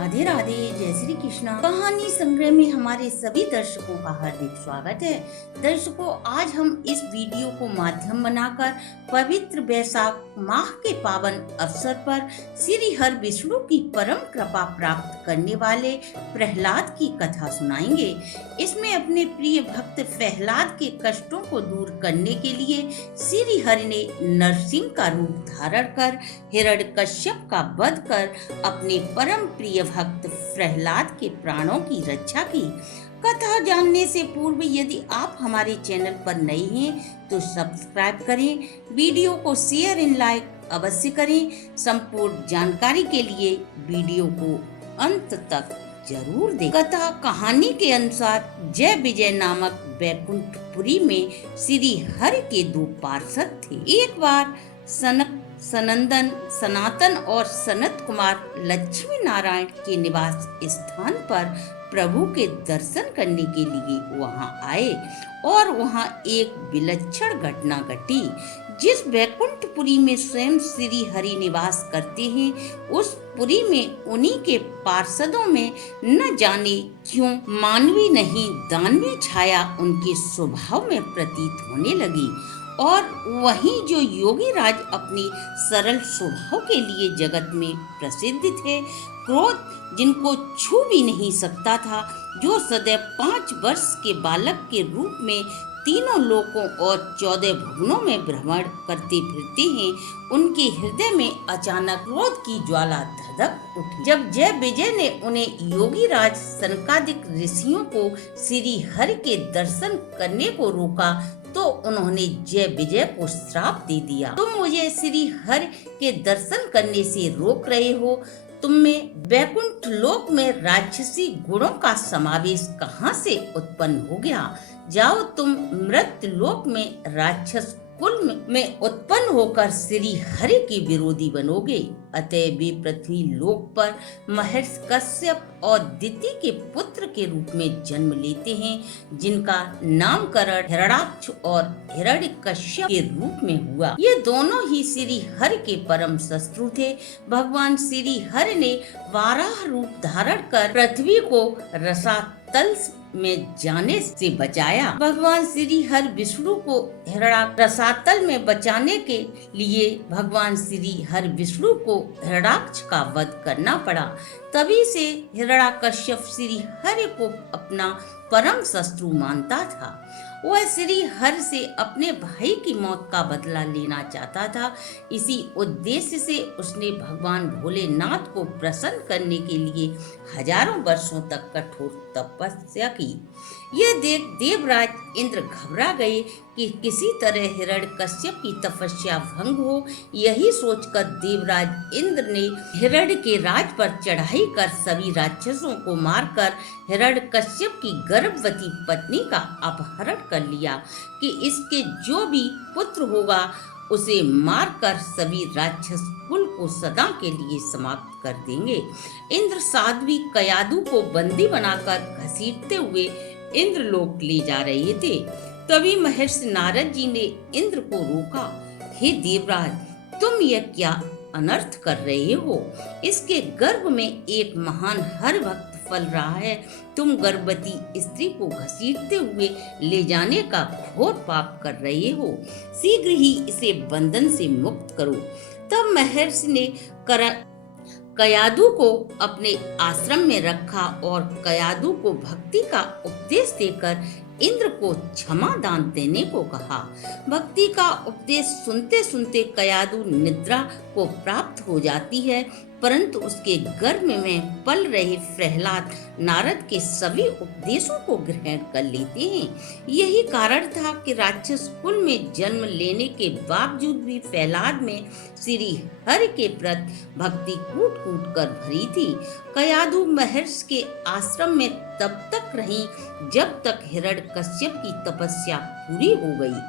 राधे राधे, जय श्री कृष्णा। कहानी संग्रह में हमारे सभी दर्शकों का हार्दिक स्वागत है। दर्शकों, आज हम इस वीडियो को माध्यम बनाकर पवित्र वैशाख माह के पावन अवसर पर श्री हर विष्णु की परम कृपा प्राप्त करने वाले प्रहलाद की कथा सुनाएंगे। इसमें अपने प्रिय भक्त प्रहलाद के कष्टों को दूर करने के लिए श्री हरि ने नरसिंह का रूप धारण कर हिरण्यकश्यप का वध कर अपने परम प्रिय भक्त प्रहलाद के प्राणों की रक्षा की। कथा जानने से पूर्व यदि आप हमारे चैनल पर नए हैं तो सब्सक्राइब करें, वीडियो को शेयर एंड लाइक अवश्य करें। संपूर्ण जानकारी के लिए वीडियो को अंत तक जरूर देखें। कथा कहानी के अनुसार जय विजय नामक वैकुंठपुरी में श्री हरि के दो पार्षद थे। एक बार सनक, सनंदन, सनातन और सनत कुमार लक्ष्मी नारायण के निवास स्थान पर प्रभु के दर्शन करने के लिए वहां आए और वहां एक विलक्षण घटना घटी। जिस वैकुंठपुरी में स्वयं श्री हरि निवास करते हैं, उस पुरी में उन्हीं के पार्षदों में न जाने क्यों मानवी नहीं दानवी छाया उनके स्वभाव में प्रतीत होने लगी। और वहीं जो योगी राज अपनी सरल स्वभाव के लिए जगत में प्रसिद्ध थे, क्रोध जिनको छू भी नहीं सकता था, जो सदैव 5 वर्ष के बालक के रूप में तीनों लोकों और 14 भुवनों में भ्रमण करते फिरते हैं, उनके हृदय में अचानक क्रोध की ज्वाला धधक उठी। जब जय विजय ने उन्हें योगी राज सनकादिक ऋषियों को श्री हरि के दर्शन करने को रोका तो उन्होंने जय विजय को श्राप दे दिया। तुम मुझे श्री हरि के दर्शन करने से रोक रहे हो। तुम में वैकुंठ लोक में राक्षसी गुणों का समावेश कहाँ से उत्पन्न हो गया? जाओ, तुम मृत लोक में राक्षस कुल में उत्पन्न होकर श्री हरि के विरोधी बनोगे। अतः वे पृथ्वी लोक पर महर्षि कश्यप और दिति के पुत्र के रूप में जन्म लेते हैं, जिनका नामकरण हिरण्याक्ष और हिरण्यकश्यप के रूप में हुआ। ये दोनों ही श्री हरि के परम शत्रु थे। भगवान श्री हरि ने वाराह रूप धारण कर पृथ्वी को रसातल में जाने से बचाया। भगवान श्री हरि विष्णु को रसातल में बचाने के लिए भगवान श्री हरि विष्णु को हिरण्याक्ष का वध करना पड़ा। तभी से हिरण्यकश्यप श्री हरि को अपना परम शत्रु मानता था। वह श्री हरि से अपने भाई की मौत का बदला लेना चाहता था। इसी उद्देश्य से उसने भगवान भोलेनाथ को प्रसन्न करने के लिए हजारों वर्षों तक कठोर तपस्या की। यह देख देवराज इंद्र घबरा गए कि किसी तरह हिरण्यकश्यप की तपस्या भंग हो। यही सोचकर देवराज इंद्र ने हिरण्य के राज पर चढ़ाई कर सभी राक्षसों को मारकर हिरण्यकश्यप की गर्भवती पत्नी का अपहरण कर लिया कि इसके जो भी पुत्र होगा उसे मारकर सभी राक्षस कुल को सदा के लिए समाप्त कर देंगे। इंद्र साध्वी कयादु को बंदी बनाकर घसीटते हुए इंद्रलोक ले जा रहे थे। तभी महर्षि नारद जी ने इंद्र को रोका। हे देवराज, तुम यह क्या अनर्थ कर रहे हो? इसके गर्भ में एक महान हर भक्त फल रहा है। तुम गर्भवती स्त्री को घसीटते हुए ले जाने का घोर पाप कर रहे हो। शीघ्र ही इसे बंधन से मुक्त करो। तब महर्षि ने कयादु को अपने आश्रम में रखा और कयादु को भक्ति का उपदेश देकर इंद्र को क्षमा दान देने को कहा। भक्ति का उपदेश सुनते सुनते कयादु निद्रा को प्राप्त हो जाती है, परंतु उसके गर्भ में पल रहे प्रहलाद नारद के सभी उपदेशों को ग्रहण कर लेते हैं। यही कारण था कि राक्षस कुल में जन्म लेने के बावजूद भी प्रहलाद में श्री हरि के प्रति भक्ति कूट कूट कर भरी थी। कयादु महर्षि के आश्रम में तब तक रही जब तक हिरण्यकश्यप की तपस्या पूरी हो गई।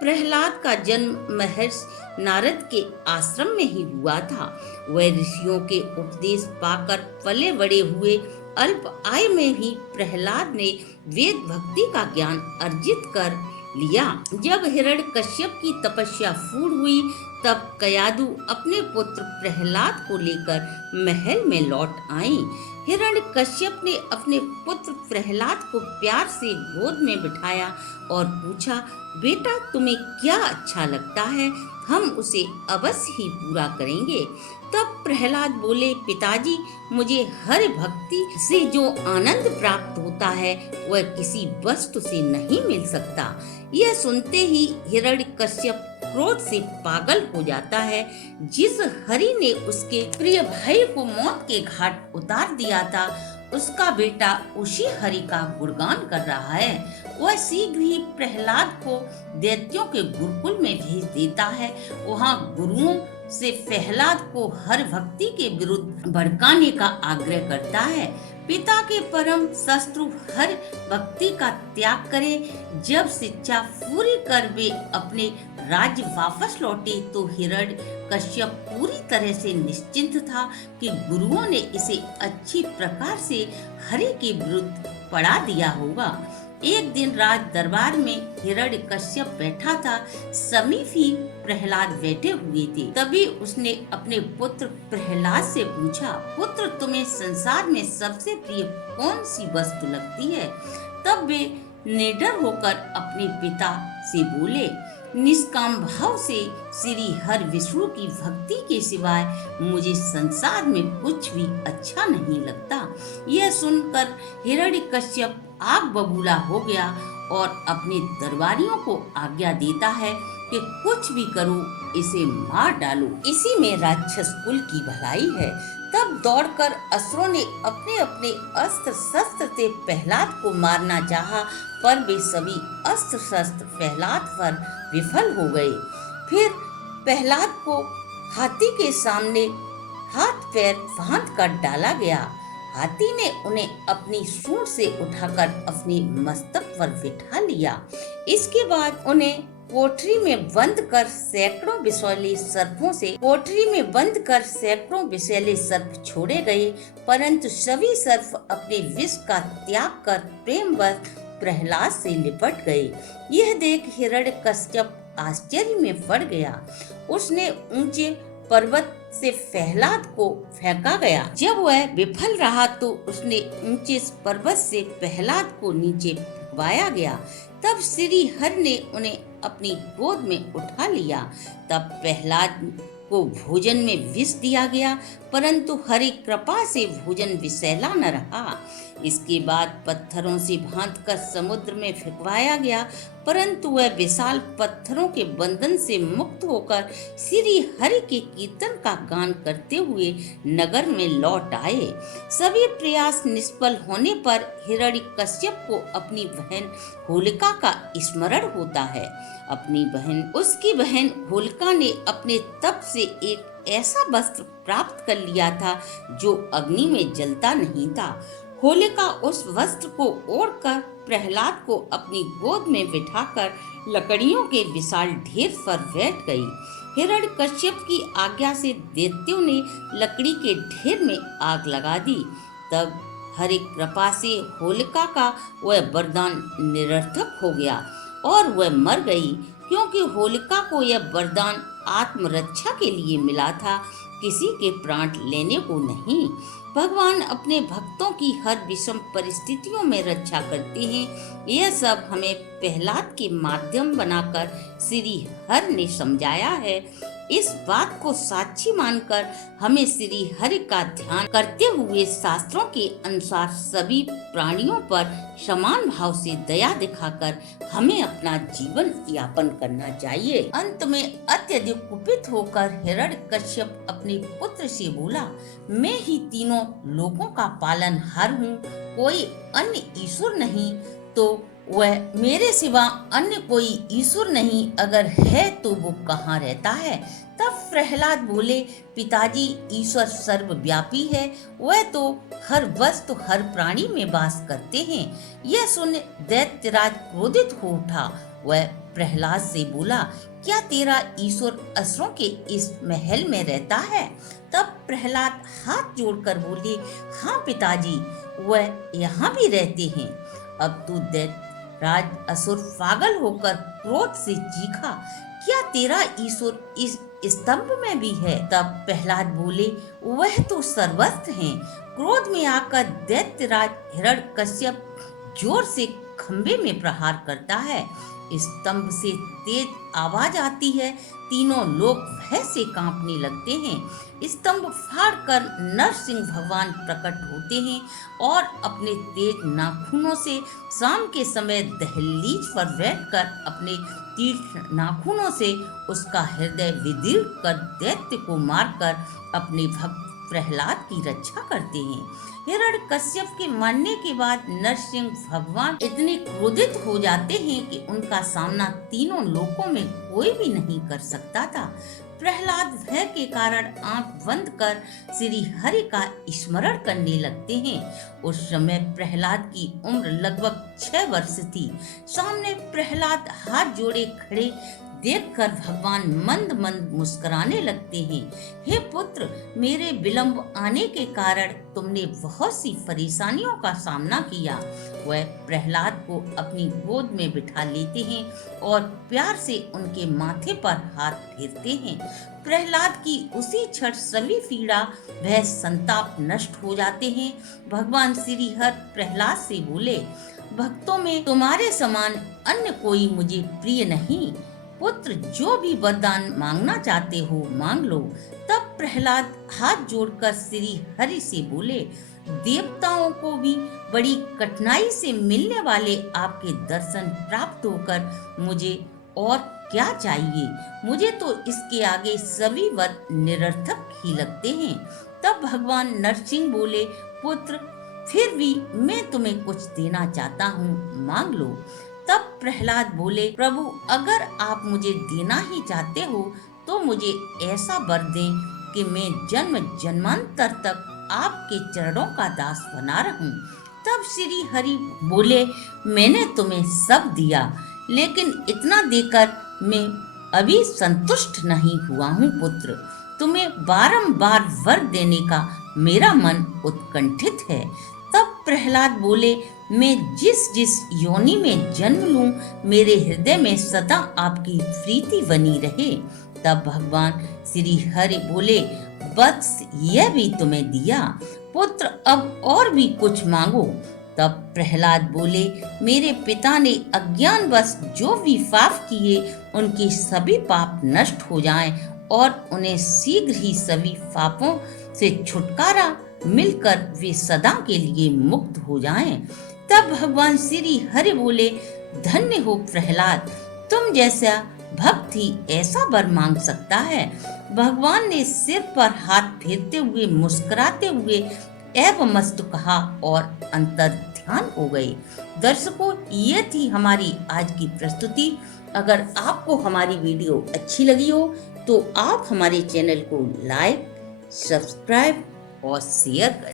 प्रहलाद का जन्म महर्षि नारद के आश्रम में ही हुआ था। वह ऋषियों के उपदेश पाकर पले बड़े हुए। अल्प आय में ही प्रहलाद ने वेद भक्ति का ज्ञान अर्जित कर लिया। जब हिरण्यकश्यप की तपस्या पूर्ण हुई तब कयादु अपने पुत्र प्रहलाद को लेकर महल में लौट आई। हिरण्यकश्यप ने अपने पुत्र प्रहलाद को प्यार से गोद में बिठाया और पूछा, बेटा तुम्हें क्या अच्छा लगता है, हम उसे अवश्य ही पूरा करेंगे। तब प्रहलाद बोले, पिताजी मुझे हर भक्ति से जो आनंद प्राप्त होता है वह किसी वस्तु से नहीं मिल सकता। यह सुनते ही हिरण्यकश्यप क्रोध से पागल हो जाता है। जिस हरि ने उसके प्रिय भाई को मौत के घाट उतार दिया था, उसका बेटा उसी हरि का गुणगान कर रहा है। वह शीघ्र ही प्रहलाद को दैत्यों के गुरुकुल में भेज देता है। वहाँ गुरुओं से प्रहलाद को हर भक्ति के विरुद्ध भड़काने का आग्रह करता है। पिता के परम शत्रु हर भक्ति का त्याग करे। जब शिक्षा पूरी कर वे अपने राज्य वापस लौटे तो हिरण्यकश्यप पूरी तरह से निश्चिंत था कि गुरुओं ने इसे अच्छी प्रकार से हरि के विरुद्ध पड़ा दिया होगा। एक दिन राज दरबार में हिरण्यकश्यप बैठा था, समीप ही प्रहलाद बैठे हुए थे। तभी उसने अपने पुत्र प्रहलाद से पूछा, पुत्र तुम्हें संसार में सबसे प्रिय कौन सी वस्तु लगती है? तब वे निडर होकर अपने पिता से बोले, निष्काम भाव से श्री हर विष्णु की भक्ति के सिवाय मुझे संसार में कुछ भी अच्छा नहीं लगता। यह सुनकर हिरण्यकश्यप आग बबूला हो गया और अपने दरबारियों को आज्ञा देता है कि कुछ भी करो, इसे मार डालो, इसी में राक्षस कुल की भलाई है। तब दौड़कर असुरों ने अपने अपने अस्त्र शस्त्र से प्रहलाद को मारना चाहा, पर वे सभी अस्त्र शस्त्र प्रहलाद पर विफल हो गए। फिर प्रहलाद को हाथी के सामने हाथ पैर बांध कर डाला गया। हाथी ने उन्हें अपनी सूंड से उठाकर अपने मस्तक पर बिठा लिया। इसके बाद उन्हें कोठरी में बंद कर सैकड़ों विषैले सर्प छोड़े गए, परंतु सभी सर्प अपने विष का त्याग कर प्रेमवश प्रहलाद से लिपट गए। यह देख हिरण्यकश्यप आश्चर्य में पड़ गया। उसने ऊंचे पर्वत से प्रहलाद को फेंका गया। जब वह विफल रहा तो उसने ऊंचे पर्वत से प्रहलाद को नीचे फेंकवाया गया। तब श्री हरि ने उन्हें अपनी गोद में उठा लिया। तब प्रहलाद को भोजन में विष दिया गया, परंतु हरि कृपा से भोजन विषैला न रहा। इसके बाद पत्थरों से बांधकर समुद्र में फेंकवाया गया, परंतु वह विशाल पत्थरों के बंधन से मुक्त होकर श्री हरि के कीर्तन का गान करते हुए नगर में लौट आए। सभी प्रयास निष्फल होने पर हिरण्यकश्यप को अपनी बहन होलिका का स्मरण होता है। उसकी बहन होलिका ने अपने तप से एक ऐसा वस्त्र प्राप्त कर लिया था जो अग्नि में जलता नहीं था। होलिका उस वस्त्र को ओढ़कर प्रहलाद को अपनी गोद में बिठाकर लकड़ियों के विशाल ढेर पर बैठ गई। हिरण्यकश्यप की आज्ञा से दैत्यों ने लकड़ी के ढेर में आग लगा दी। तब हरि कृपा से होलिका का वह वरदान निरर्थक हो गया और वह मर गई, क्योंकि होलिका को यह वरदान आत्मरक्षा के लिए मिला था, किसी के प्राण लेने को नहीं। भगवान अपने भक्तों की हर विषम परिस्थितियों में रक्षा करते हैं। यह सब हमें प्रहलाद के माध्यम बनाकर श्री हरि ने समझाया है। इस बात को साक्षी मानकर हमें श्री हरि का ध्यान करते हुए शास्त्रों के अनुसार सभी प्राणियों पर समान भाव से दया दिखाकर हमें अपना जीवन यापन करना चाहिए। अंत में अत्यधिक कुपित होकर हिरण्यकश्यप अपने पुत्र से बोला, मैं ही तीनों लोकों का पालनहार हूँ, कोई अन्य ईश्वर नहीं, तो वह मेरे सिवा अन्य कोई ईश्वर नहीं, अगर है तो वो कहाँ रहता है? तब प्रहलाद बोले, पिताजी ईश्वर सर्वव्यापी है, वह तो हर वस्तु हर प्राणी में वास करते हैं। यह सुन दैत्यराज क्रोधित हो उठा। वह प्रहलाद से बोला, क्या तेरा ईश्वर असुरों के इस महल में रहता है? तब प्रहलाद हाथ जोड़कर बोले, हाँ पिताजी, वह यहाँ भी रहते हैं। अब तू राज असुर पागल होकर क्रोध से चीखा, क्या तेरा ईश्वर इस स्तंभ में भी है। तब प्रहलाद बोले, वह तो सर्वस्व हैं। क्रोध में आकर दैत्यराज हिरण्यकश्यप जोर से खंबे में प्रहार करता है। स्तंभ से तेज आवाज आती है। तीनों लोग भय से कांपने लगते हैं। स्तंभ फाड़कर नरसिंह भगवान प्रकट होते हैं और अपने तेज नाखूनों से शाम के समय दहलीज पर बैठकर अपने तीक्ष्ण नाखूनों से उसका हृदय विदीर्ण कर दैत्य को मारकर अपने भक्त प्रहलाद की रक्षा करते हैं। हिरण्यकश्यप के मरने के बाद नरसिंह भगवान इतने क्रोधित हो जाते हैं कि उनका सामना तीनों लोकों में कोई भी नहीं कर सकता था। प्रहलाद भय के कारण आंख बंद कर श्री हरि का स्मरण करने लगते हैं। उस समय प्रहलाद की उम्र लगभग 6 वर्ष थी। सामने प्रहलाद हाथ जोड़े खड़े देखकर भगवान मंद मंद मुस्कुराने लगते हैं। हे पुत्र, मेरे विलंब आने के कारण तुमने बहुत सी परेशानियों का सामना किया। वह प्रहलाद को अपनी गोद में बिठा लेते हैं और प्यार से उनके माथे पर हाथ फेरते हैं। प्रहलाद की उसी क्षण सभी पीड़ा भय संताप नष्ट हो जाते हैं। भगवान श्री हरि प्रहलाद से बोले, भक्तों में तुम्हारे समान अन्य कोई मुझे प्रिय नहीं। पुत्र, जो भी वरदान मांगना चाहते हो मांग लो। तब प्रहलाद हाथ जोड़कर श्री हरि से बोले, देवताओं को भी बड़ी कठिनाई से मिलने वाले आपके दर्शन प्राप्त होकर मुझे और क्या चाहिए। मुझे तो इसके आगे सभी वर निरर्थक ही लगते हैं। तब भगवान नरसिंह बोले, पुत्र, फिर भी मैं तुम्हें कुछ देना चाहता हूँ, मांग लो। तब प्रहलाद बोले, प्रभु, अगर आप मुझे देना ही चाहते हो तो मुझे ऐसा वर दें कि मैं जन्म जन्मांतर तक आपके चरणों का दास बना रहूं। तब श्री हरि बोले, मैंने तुम्हें सब दिया, लेकिन इतना देकर मैं अभी संतुष्ट नहीं हुआ हूँ पुत्र। तुम्हें बारंबार वर देने का मेरा मन उत्कंठित है। तब प्रहलाद बोले, मैं जिस जिस योनि में जन्म लूं, मेरे हृदय में सदा आपकी प्रीति बनी रहे। तब भगवान श्री हरि बोले, वत्स, यह भी तुम्हें दिया, पुत्र, अब और भी कुछ मांगो। तब प्रहलाद बोले, मेरे पिता ने अज्ञानवश जो भी पाप किए उनके सभी पाप नष्ट हो जाएं और उन्हें शीघ्र ही सभी पापों से छुटकारा मिलकर वे सदा के लिए मुक्त हो जाएं। तब भगवान श्री हरि बोले, धन्य हो प्रहलाद, तुम जैसा भक्त ही ऐसा वर मांग सकता है। भगवान ने सिर पर हाथ फेरते हुए मुस्कुराते हुए एवं मस्तु कहा और अंतर ध्यान हो गए। दर्शकों, ये थी हमारी आज की प्रस्तुति। अगर आपको हमारी वीडियो अच्छी लगी हो तो आप हमारे चैनल को लाइक, सब्सक्राइब और शेयर करें।